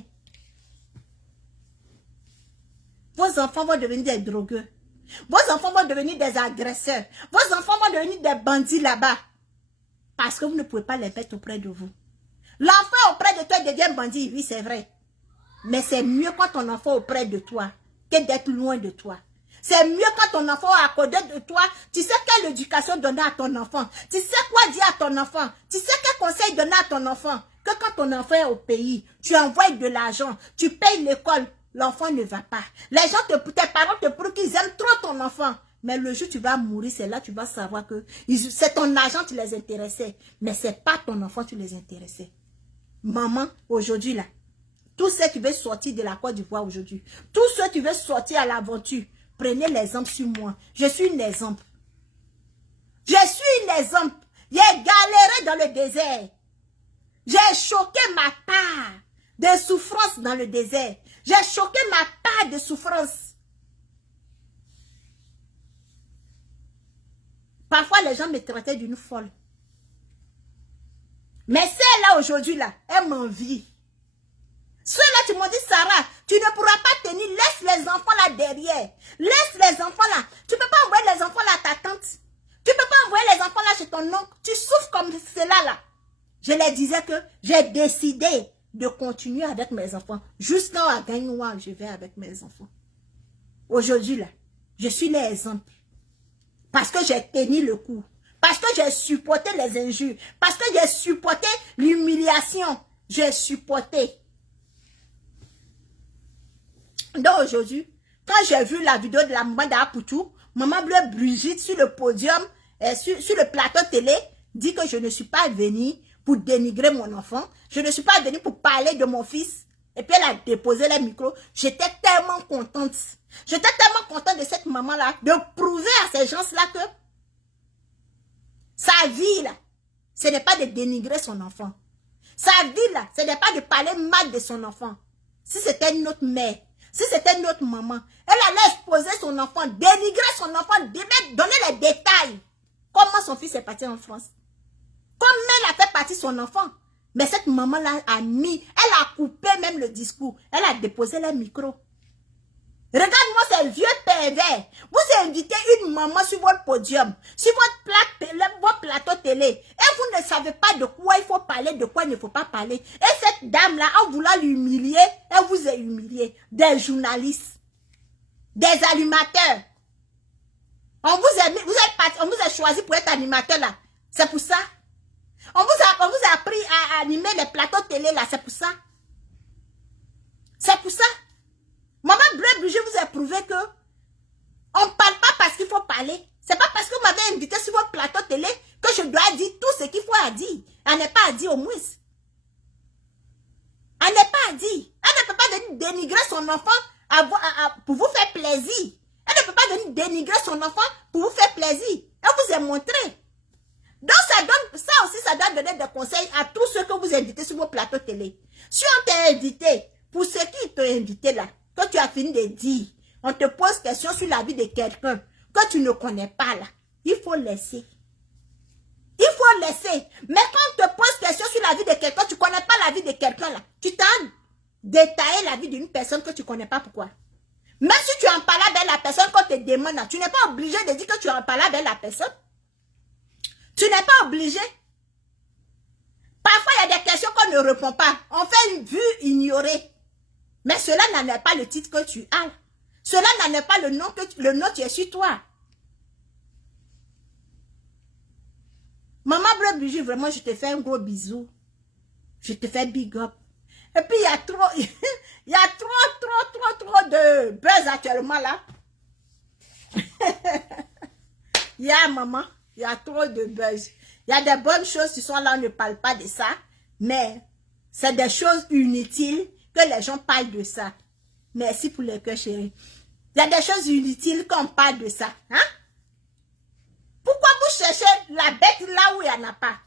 Vos enfants vont devenir des drogueux. Vos enfants vont devenir des agresseurs. Vos enfants vont devenir des bandits là-bas. Parce que vous ne pouvez pas les mettre auprès de vous. L'enfant auprès de toi devient bandit, oui, c'est vrai. Mais c'est mieux quand ton enfant est auprès de toi que d'être loin de toi. C'est mieux quand ton enfant est à côté de toi. Tu sais quelle éducation donner à ton enfant. Tu sais quoi dire à ton enfant. Tu sais quel conseil donner à ton enfant. Que quand ton enfant est au pays, tu envoies de l'argent, tu payes l'école, l'enfant ne va pas. Les gens, tes parents te prouvent qu'ils aiment trop ton enfant. Mais le jour où tu vas mourir, c'est là que tu vas savoir que c'est ton argent qui les intéressait. Mais ce n'est pas ton enfant qui les intéressait. Maman, aujourd'hui là, tous ceux qui veulent sortir de la Côte d'Ivoire aujourd'hui, tous ceux qui veulent sortir à l'aventure, prenez l'exemple sur moi. Je suis un exemple. Je suis un exemple. J'ai galéré dans le désert. J'ai choqué ma part de souffrance dans le désert. J'ai choqué ma part de souffrance. Parfois, les gens me traitaient d'une folle. Mais celle-là, aujourd'hui, là, elle m'envie. Ceux-là, tu m'as dit, Sarah, tu ne pourras pas tenir. Laisse les enfants là derrière. Laisse les enfants là. Tu ne peux pas envoyer les enfants là à ta tante. Tu ne peux pas envoyer les enfants là chez ton oncle. Tu souffres comme cela là. Je leur disais que j'ai décidé de continuer avec mes enfants. Jusqu'à Gagnoua, je vais avec mes enfants. Aujourd'hui là, je suis l'exemple. Parce que j'ai tenu le coup. Parce que j'ai supporté les injures. Parce que j'ai supporté l'humiliation. J'ai supporté. Donc aujourd'hui, quand j'ai vu la vidéo de la maman d'Apoutou, maman Bleue Brigitte sur le podium, sur le plateau télé, dit que je ne suis pas venue pour dénigrer mon enfant. Je ne suis pas venue pour parler de mon fils. Et puis elle a déposé le micro. J'étais tellement contente. J'étais tellement contente de cette maman-là, de prouver à ces gens-là que sa vie, là, ce n'est pas de dénigrer son enfant. Sa vie, là, ce n'est pas de parler mal de son enfant. Si c'était notre mère, si c'était notre maman, elle allait exposer son enfant, dénigrer son enfant, donner les détails. Comment son fils est parti en France. Comment elle a fait partir son enfant. Mais cette maman-là a mis, elle a coupé même le discours. Elle a déposé le micro. Regarde-moi ces vieux pervers. Vous invitez une maman sur votre podium, sur votre plateau télé, et vous ne savez pas de quoi il faut parler, de quoi il ne faut pas parler. Et cette dame-là, en voulant l'humilier, elle vous a humilié. Des journalistes, des animateurs. On vous a choisi pour être animateur là. C'est pour ça. On vous a appris à animer les plateaux télé là. C'est pour ça. C'est pour ça. Maman Bleue, je vous ai prouvé que on ne parle pas parce qu'il faut parler. C'est pas parce que vous m'avez invité sur votre plateau télé que je dois dire tout ce qu'il faut dire. Elle n'est pas à dire au moins. Elle n'est pas à dire. Elle ne peut pas venir dénigrer son enfant pour vous faire plaisir. Elle ne peut pas venir dénigrer son enfant pour vous faire plaisir. Elle vous a montré. Donc ça aussi, ça doit donner des conseils à tous ceux que vous invitez sur vos plateaux télé. Si on t'a invité, pour ceux qui t'ont invité là, que tu as fini de dire, on te pose question sur la vie de quelqu'un que tu ne connais pas là, il faut laisser. Il faut laisser. Mais quand on te pose question sur la vie de quelqu'un, tu ne connais pas la vie de quelqu'un là, tu t'as détaillé la vie d'une personne que tu ne connais pas, pourquoi? Même si tu en parles avec la personne qu'on te demande là, tu n'es pas obligé de dire que tu en parles avec la personne. Tu n'es pas obligé. Parfois, il y a des questions qu'on ne répond pas. On fait une vue ignorée. Mais cela n'en est pas le titre que tu as. Cela n'en est pas le nom qui est sur toi. Maman Bleue Brigitte, vraiment, je te fais un gros bisou. Je te fais big up. Et puis, il y a trop de buzz actuellement là. Il y a maman. Il y a trop de buzz. Il y a des bonnes choses qui sont là, on ne parle pas de ça. Mais c'est des choses inutiles que les gens parlent de ça. Merci pour le cœur, chérie. Il y a des choses inutiles qu'on parle de ça. Hein? Pourquoi vous cherchez la bête là où il n'y en a pas?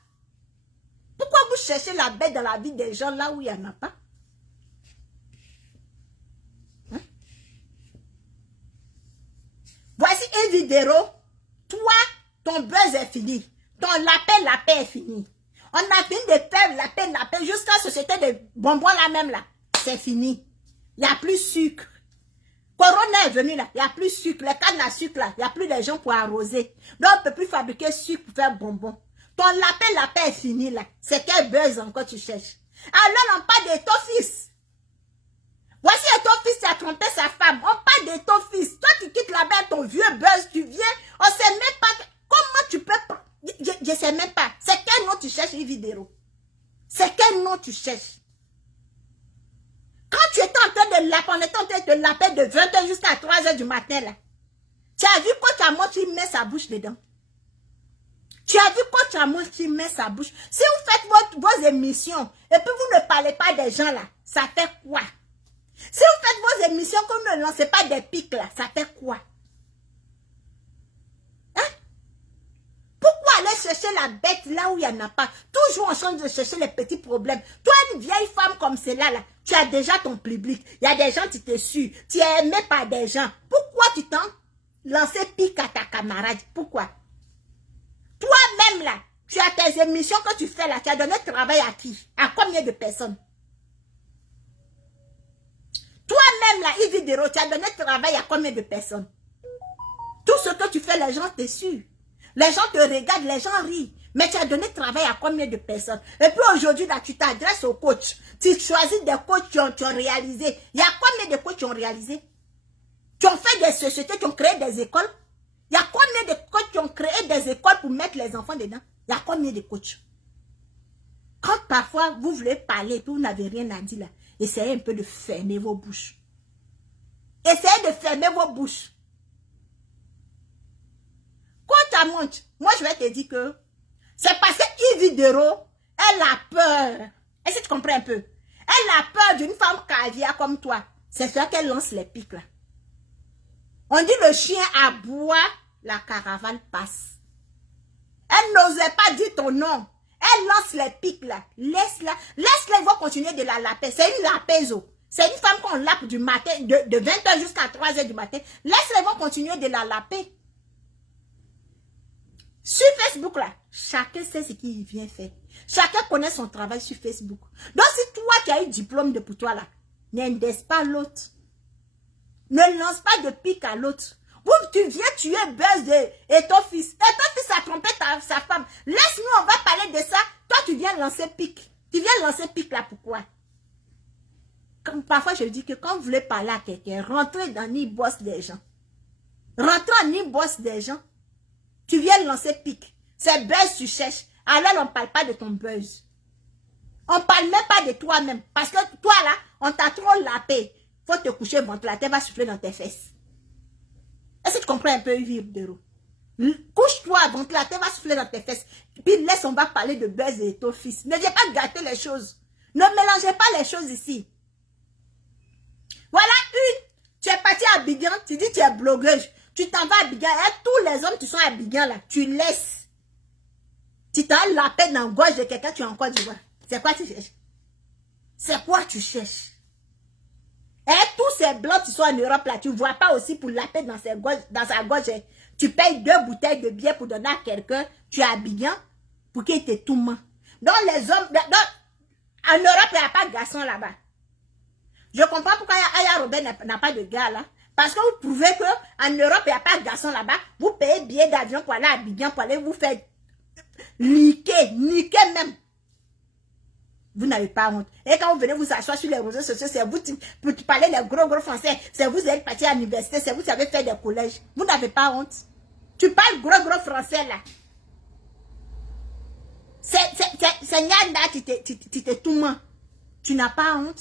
Pourquoi vous cherchez la bête dans la vie des gens là où il n'y en a pas? Hein? Voici une vidéo. Toi, ton ton buzz est fini. Ton lapin est fini. On a fini de faire lapin jusqu'à la société de bonbons là même là. C'est fini. Il n'y a plus sucre. Corona est venu là, il n'y a plus sucre. Les cannes à sucre là, il n'y a plus de gens pour arroser. Donc on ne peut plus fabriquer sucre pour faire bonbons. Ton lapin est fini là. C'est quel buzz encore tu cherches? Alors on parle de ton fils. Voici ton fils qui a trompé sa femme. On parle de ton fils. Toi tu quittes là-bas ton vieux buzz, tu viens. On ne sait même pas comment tu peux... Je ne sais même pas. C'est quel nom tu cherches, Yvidero? C'est quel nom tu cherches? Quand tu étais en train de laper, on était en train de laper de 20h jusqu'à 3h du matin, là. Tu as vu quand Chamon, tu mets sa bouche dedans. Tu as vu quand Chamon, tu mets sa bouche. Si vous faites vos émissions, et puis vous ne parlez pas des gens, là, ça fait quoi? Si vous faites vos émissions, que vous ne lancez pas des pics, là, ça fait quoi? Pourquoi aller chercher la bête là où il n'y en a pas? Toujours en train de chercher les petits problèmes. Toi, une vieille femme comme celle-là, là, tu as déjà ton public. Il y a des gens qui te suivent. Tu es aimé par des gens. Pourquoi tu t'en lancé pique à ta camarade? Pourquoi? Toi-même là, tu as tes émissions que tu fais là. Tu as donné travail à qui? À combien de personnes? Toi-même là, Yvidero, tu as donné travail à combien de personnes? Tout ce que tu fais, les gens te suivent. Les gens te regardent, les gens rient. Mais tu as donné travail à combien de personnes? Et puis aujourd'hui, là, tu t'adresses au coach. Tu choisis des coachs qui ont réalisé. Il y a combien de coachs qui ont réalisé? Qui ont fait des sociétés, qui ont créé des écoles? Il y a combien de coachs qui ont créé des écoles pour mettre les enfants dedans? Il y a combien de coachs? Quand parfois, vous voulez parler et puis vous n'avez rien à dire là, essayez un peu de fermer vos bouches. Essayez de fermer vos bouches. Quand tu montes, moi je vais te dire que c'est parce que Yvidero, elle a peur. Est-ce que tu comprends un peu? Elle a peur d'une femme caviar comme toi. C'est ça qu'elle lance les pics là. On dit le chien aboie, la caravane passe. Elle n'osait pas dire ton nom. Elle lance les pics là. Laisse-la. Laisse-la, ils vont continuer de la laper. C'est une lapaiso. C'est une femme qu'on lape du matin, de 20h jusqu'à 3h du matin. Laisse-la, ils vont continuer de la laper. Sur Facebook, là, chacun sait ce qu'il vient faire. Chacun connaît son travail sur Facebook. Donc, si toi, tu as eu diplôme de pour toi, là, n'indexe pas l'autre. Ne lance pas de pique à l'autre. Tu viens tuer buzz et ton fils. Et ton fils a trompé sa femme. Laisse-nous, on va parler de ça. Toi, tu viens lancer pique. Tu viens lancer pique, là, pourquoi? Comme parfois, je dis que quand vous voulez parler à quelqu'un, rentrez dans l'e-boss des gens. Rentrez en e-boss des gens. Tu viens lancer pique. C'est buzz tu cherches. Alors on ne parle pas de ton buzz. On ne parle même pas de toi-même. Parce que toi là, on t'a trop lapé. Faut te coucher, ventilateur va souffler dans tes fesses. Est-ce que tu comprends un peu, Yvidero? Couche-toi, ventilateur va souffler dans tes fesses. Puis laisse, on va parler de buzz et de ton fils. Ne viens pas gâter les choses. Ne mélangez pas les choses ici. Voilà une. Tu es parti à Abidjan, tu dis que tu es blogueuse. Tu t'en vas à Abidjan et tous les hommes qui sont à Abidjan là, tu laisses. Tu t'as la peine dans la gorge de quelqu'un, tu es en Côte d'Ivoire. C'est quoi tu cherches? C'est quoi tu cherches? Et tous ces blancs qui sont en Europe là, tu ne vois pas aussi pour la peine dans sa gorge. Tu payes 2 bouteilles de bière pour donner à quelqu'un, tu es à Abidjan pour qu'il te tout ment. Donc les hommes, en Europe, il n'y a pas de garçon là-bas. Je comprends pourquoi Aya Robert n'a pas de gars là. Parce que vous prouvez qu'en Europe, il n'y a pas de garçon là-bas. Vous payez billet d'avion pour aller à Abidjan, pour aller vous faire niquer même. Vous n'avez pas honte. Et quand vous venez vous asseoir sur les réseaux sociaux, c'est vous qui parlez les gros français. C'est vous qui êtes parti à l'université, c'est vous qui avez fait des collèges. Vous n'avez pas honte. Tu parles gros français là. C'est Nyanda qui te tout ment. Tu n'as pas honte.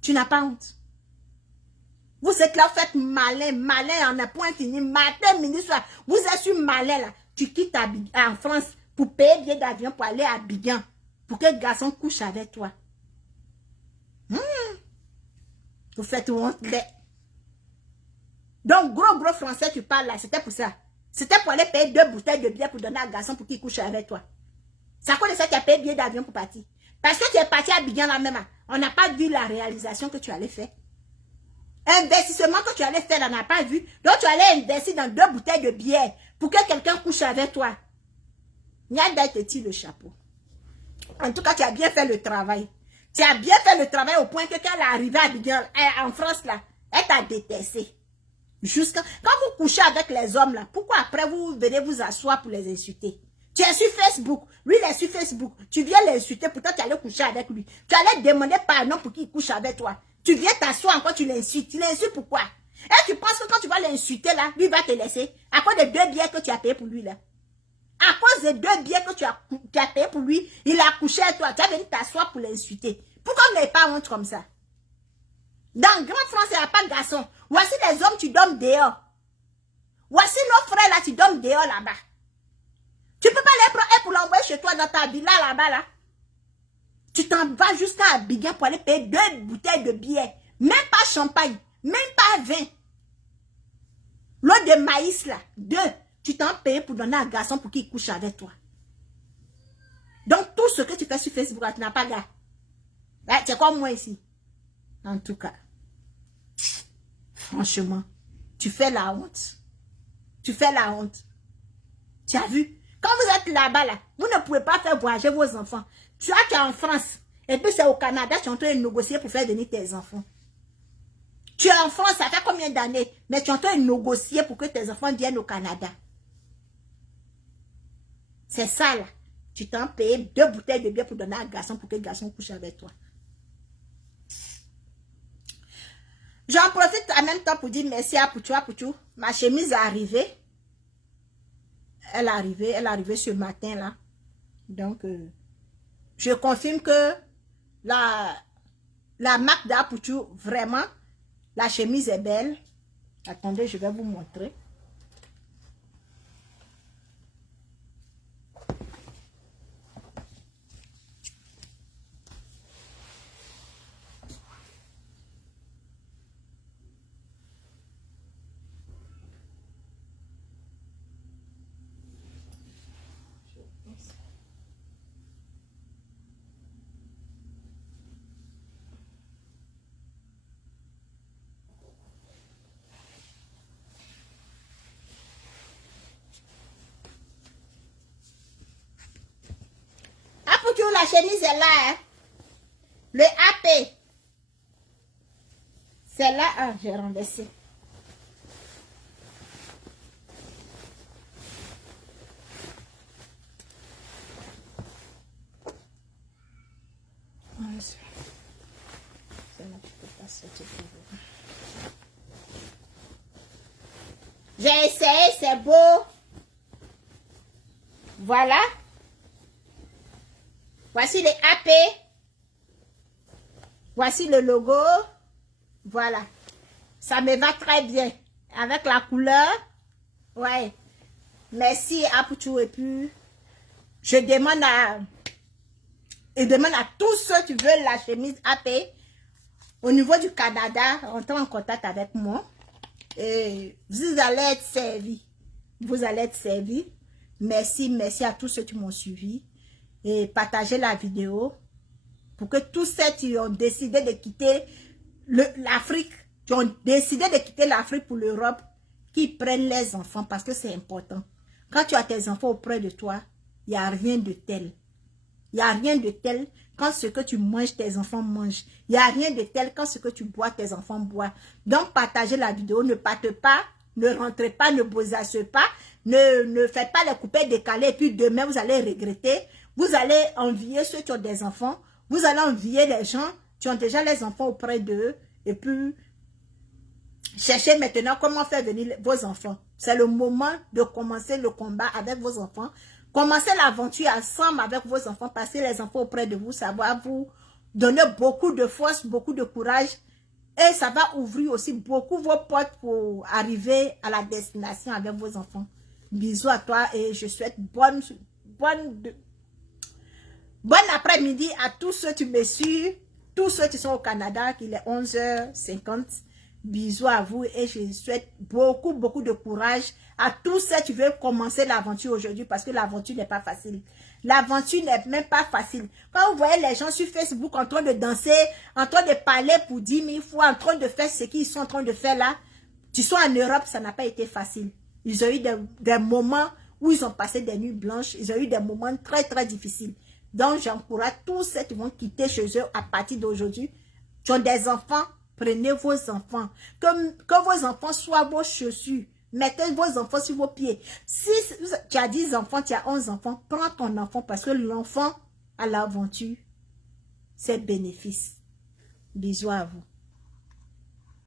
Tu n'as pas honte. Vous êtes là, vous faites malin en un point fini, matin, midi, soir. Vous êtes sur malin là. Tu quittes en France pour payer billet d'avion pour aller à Abidjan. Pour que le garçon couche avec toi. Vous faites honte. Donc, gros français, tu parles là. C'était pour ça. C'était pour aller payer 2 bouteilles de bière pour donner à un garçon pour qu'il couche avec toi. C'est à cause de ça que tu as payé billet d'avion pour partir. Parce que tu es parti à Abidjan là même. On n'a pas vu la réalisation que tu allais faire. Investissement que tu allais faire, on n'a pas vu. Donc, tu allais investir dans 2 bouteilles de bière pour que quelqu'un couche avec toi. Nyanda te tire le chapeau. En tout cas, tu as bien fait le travail. Tu as bien fait le travail au point que quand elle est arrivée à Abidjan, en France, là, elle t'a détesté. Jusqu'à quand vous couchez avec les hommes, là, pourquoi après vous venez vous asseoir pour les insulter? Tu es sur Facebook, lui il est sur Facebook, tu viens l'insulter, pourtant tu allais coucher avec lui. Tu allais demander pardon pour qu'il couche avec toi. Tu viens t'asseoir encore, tu l'insultes. Tu l'insultes pourquoi? Et tu penses que quand tu vas l'insulter là, lui va te laisser? À cause des 2 billets que tu as payé pour lui là. À cause des 2 billets que tu as payé pour lui, il a couché avec toi. Tu as venu t'asseoir pour l'insulter. Pourquoi vous n'avez pas honte comme ça? Dans Grande France, il n'y a pas de garçon. Voici les hommes, tu dormes dehors. Voici nos frères là, tu dormes dehors là-bas. Tu ne peux pas les prendre pour l'envoyer chez toi dans ta villa là-bas là. Tu t'en vas jusqu'à Abidjan pour aller payer 2 bouteilles de bière. Même pas champagne, même pas vin. L'eau de maïs là, 2. Tu t'en payes pour donner à un garçon pour qu'il couche avec toi. Donc tout ce que tu fais sur Facebook, là, tu n'as pas gars. C'est comme moi ici. En tout cas. Franchement, tu fais la honte. Tu fais la honte. Tu as vu? Quand vous êtes là-bas, là, vous ne pouvez pas faire voyager vos enfants. Tu es en France. Et puis c'est au Canada, tu es en train de négocier pour faire venir tes enfants. Tu es en France, ça fait combien d'années? Mais tu es en train de négocier pour que tes enfants viennent au Canada. C'est ça, là. Tu t'en payes 2 bouteilles de bière pour donner à un garçon pour que le garçon couche avec toi. J'en profite en même temps pour dire merci à Pouchou. Ma chemise est arrivée. Elle est arrivée ce matin là. Donc, je confirme que la marque d'Apouchou, vraiment, la chemise est belle. Attendez, je vais vous montrer. Apouchou, la chemise est là. Hein? Le AP. C'est là. Ah, j'ai renversé. J'ai essayé, c'est beau. Voilà. Voici les AP. Voici le logo. Voilà. Ça me va très bien. Avec la couleur. Ouais. Merci Apouchou. Et puis, je demande à tous ceux qui veulent la chemise AP au niveau du Canada, entrez en contact avec moi. Et vous allez être servis. Vous allez être servis. Merci à tous ceux qui m'ont suivi. Et partagez la vidéo pour que tous ceux qui ont décidé de quitter l'Afrique, qui ont décidé de quitter l'Afrique pour l'Europe, qui prennent les enfants parce que c'est important. Quand tu as tes enfants auprès de toi, il n'y a rien de tel. Il n'y a rien de tel quand ce que tu manges, tes enfants mangent. Il n'y a rien de tel quand ce que tu bois, tes enfants boivent. Donc, partagez la vidéo, ne partez pas, ne rentrez pas, ne bosassez pas, ne faites pas les coupés décalés et puis demain, vous allez regretter. Vous allez envier ceux qui ont des enfants. Vous allez envier les gens qui ont déjà les enfants auprès d'eux. Et puis, cherchez maintenant comment faire venir vos enfants. C'est le moment de commencer le combat avec vos enfants. Commencez l'aventure ensemble avec vos enfants. Passez les enfants auprès de vous. Ça va vous donner beaucoup de force, beaucoup de courage. Et ça va ouvrir aussi beaucoup vos portes pour arriver à la destination avec vos enfants. Bisous à toi et je souhaite bon après-midi à tous ceux qui me suivent, tous ceux qui sont au Canada, qu'il est 11h50. Bisous à vous et je souhaite beaucoup de courage à tous ceux qui veulent commencer l'aventure aujourd'hui parce que l'aventure n'est pas facile. L'aventure n'est même pas facile. Quand vous voyez les gens sur Facebook en train de danser, en train de parler pour 10 000 fois, en train de faire ce qu'ils sont en train de faire là, tu sois en Europe, ça n'a pas été facile. Ils ont eu des moments où ils ont passé des nuits blanches. Ils ont eu des moments très, très difficiles. Donc, j'encourage tous ceux qui vont quitter chez eux à partir d'aujourd'hui. Qui ont des enfants, prenez vos enfants. Que vos enfants soient vos chaussures. Mettez vos enfants sur vos pieds. Si tu as 10 enfants, tu as 11 enfants, prends ton enfant parce que l'enfant à l'aventure, c'est bénéfice. Bisous à vous.